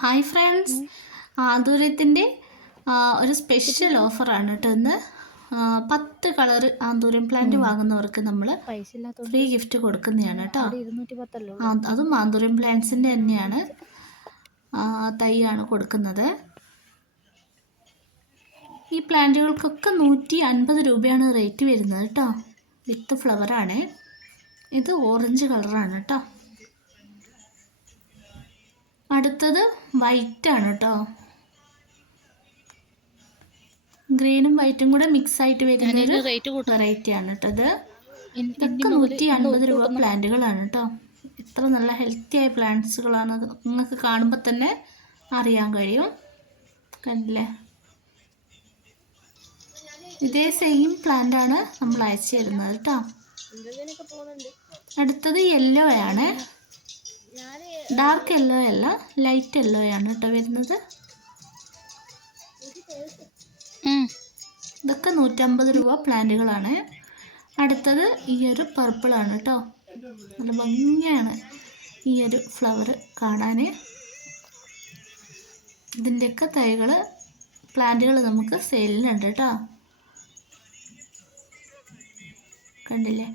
Hi friends, ആന്തൂര്യത്തിൻ്റെ ഒരു special ഓഫറാണ് കേട്ടോ ഇന്ന്. 10 കളർ ആന്തൂര്യം പ്ലാന്റ് വാങ്ങുന്നവർക്ക് നമ്മൾ ഫ്രീ ഗിഫ്റ്റ് കൊടുക്കുന്നതാണ് കേട്ടോ. അതും ആന്തൂര്യം പ്ലാന്റ്സിൻ്റെ തന്നെയാണ്, തൈയാണ് കൊടുക്കുന്നത്. ഈ പ്ലാന്റുകൾക്കൊക്കെ 150 രൂപയാണ് റേറ്റ് വരുന്നത് കേട്ടോ. വിത്ത് ഫ്ലവറാണ്. ഇത് ഓറഞ്ച് കളറാണ് കേട്ടോ. അടുത്തത് വൈറ്റാണ് കേട്ടോ. ഗ്രീനും വൈറ്റും കൂടെ മിക്സ് ആയിട്ട് വരുന്നൊരു വെറൈറ്റിയാണ് കേട്ടോ. ഇതൊക്കെ 150 രൂപ പ്ലാന്റുകളാണ് കേട്ടോ. ഇത്ര നല്ല ഹെൽത്തി ആയ പ്ലാന്റ്സുകളാണ്. നിങ്ങൾക്ക് കാണുമ്പോൾ തന്നെ അറിയാൻ കഴിയും. കണ്ടില്ലേ, ഇതേ സെയിം പ്ലാന്റാണ് നമ്മൾ അയച്ചു തരുന്നത് കേട്ടോ. അടുത്തത് യെല്ലോ ആണ്. ഡാർക്ക് യെല്ലോ അല്ല, ലൈറ്റ് യെല്ലോ ആണ് കേട്ടോ വരുന്നത്. ഇതൊക്കെ 150 രൂപ പ്ലാന്റുകളാണ്. അടുത്തത് ഈ ഒരു പർപ്പിളാണ് കേട്ടോ. നല്ല ഭംഗിയാണ് ഈ ഒരു ഫ്ലവർ കാണാൻ. ഇതിൻ്റെയൊക്കെ തൈകൾ, പ്ലാന്റുകൾ നമുക്ക് സെയിലിനുണ്ട് കേട്ടോ. കണ്ടില്ലേ,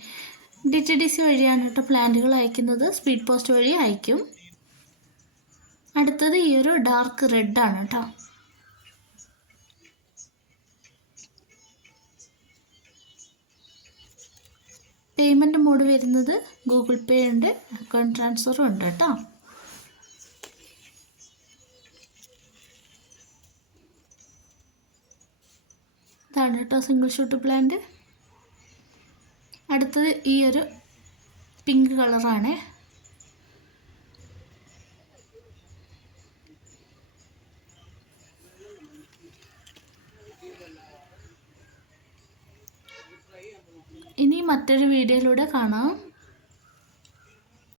DTDC വഴിയാണ് കേട്ടോ പ്ലാന്റുകൾ അയക്കുന്നത്. സ്പീഡ് പോസ്റ്റ് വഴി അയക്കും. അടുത്തത് ഈ ഒരു ഡാർക്ക് റെഡ് ആണ് കേട്ടോ. പേയ്മെൻറ്റ് മോഡ് വരുന്നത് ഗൂഗിൾ പേ ഉണ്ട്, അക്കൗണ്ട് ട്രാൻസ്ഫറും ഉണ്ട് കേട്ടോ. ഇതാണ് കേട്ടോ സിംഗിൾ ഷൂട്ട് പ്ലാന്റ്. അടുത്തത് ഈ ഒരു പിങ്ക് കളറാണ്. ഇനി മറ്റൊരു വീഡിയോയിലൂടെ കാണാം.